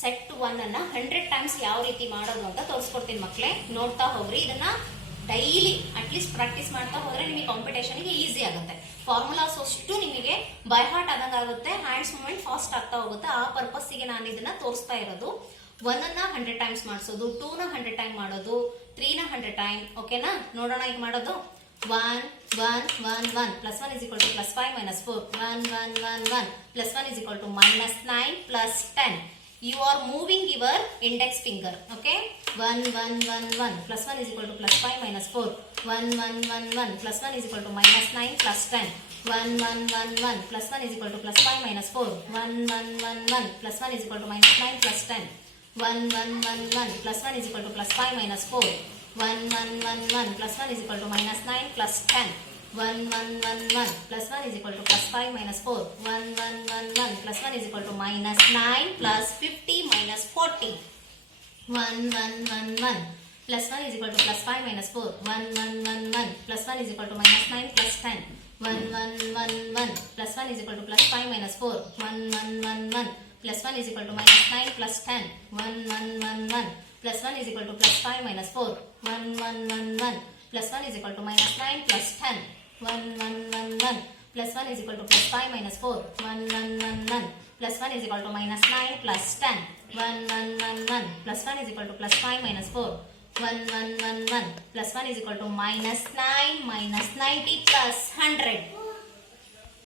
Set 1 ಅನ್ನ 100 times ಯಾವ ರೀತಿ ಮಾಡೋದು ಅಂತ ತೋರಿಸ್ಕೊಡ್ತೀನಿ ಮಕ್ಕಳೇ. ನೋಡ್ತಾ ಹೋಗ್ರಿ. ಇದನ್ನ ಡೈಲಿ ಅಟ್ಲೀಸ್ಟ್ ಪ್ರಾಕ್ಟೀಸ್ ಮಾಡ್ತಾ ಹೋದ್ರೆ ನಿಮಗೆ ಕಾಂಪಿಟೇಷನ್ಗೆ ಈಸಿ ಆಗುತ್ತೆ. ಫಾರ್ಮುಲಾಸ್ ಅಷ್ಟು ನಿಮಗೆ ಬೈ ಹಾರ್ಟ್ ಆದಂಗೆ ಆಗುತ್ತೆ. ಹ್ಯಾಂಡ್ಸ್ ಮೂವ್ಮೆಂಟ್ ಫಾಸ್ಟ್ ಆಗ್ತಾ ಹೋಗುತ್ತೆ. ಆ ಪರ್ಪಸ್ಸಿಗೆ ನಾನು ಇದನ್ನ ತೋರಿಸ್ತಾ ಇರೋದು. 1 ಅನ್ನ 100 ಟೈಮ್ಸ್ ಮಾಡಿಸೋದು, 2 ನ 100 ಟೈಮ್ ಮಾಡೋದು, 3 ನ 100 ಟೈಮ್. ಓಕೆನಾ? ನೋಡೋಣ ಈಗ ಮಾಡೋದು. 1 1 1 1 plus 1 is equal to plus 5 minus 4. 1 1 1 1 plus 1 is equal to minus 9 plus 10. You are moving your index finger. Okay? 1 1 1 1 plus 1 is equal to plus 5 minus 4. 1 1 1 1 plus 1 is equal to minus 9 plus 10. 1 1 1 1 plus 1 is equal to plus 5 minus 4. 1 1 1 1 plus 1 is equal to minus 9 plus 10. 1 1 1 1 plus 1 is equal to plus 5 minus 4. 1 1 1 1 plus 1 is equal to minus 9 plus 10. 1 1 1 1 plus 1 is equal to plus 5 minus 4. 1 1 1 1 plus 1 is equal to minus 9 plus 50 minus 40. 1 1 1 1 plus 1 is equal to plus 5 minus 4. 1 1 1 1 plus 1 is equal to minus 9 plus 10. 1 1 1 1 plus 1 is equal to plus 5 minus 4. 1 1 1 1 plus 1 is equal to minus 9 plus 10. 1 1 1 1 plus 1 is equal to plus 5 minus 4. 1 1 1 1 plus 1 is equal to minus 9 plus 10. 1 1 1 1 plus 1 is equal to plus 5 minus 4. 1 1 1 1 plus 1 is equal to minus 9 plus 10. 1 1 1 1 plus 1 is equal to plus 5 minus 4. 1 1 1 1 plus 1 is equal to minus 9 minus 90 plus 100.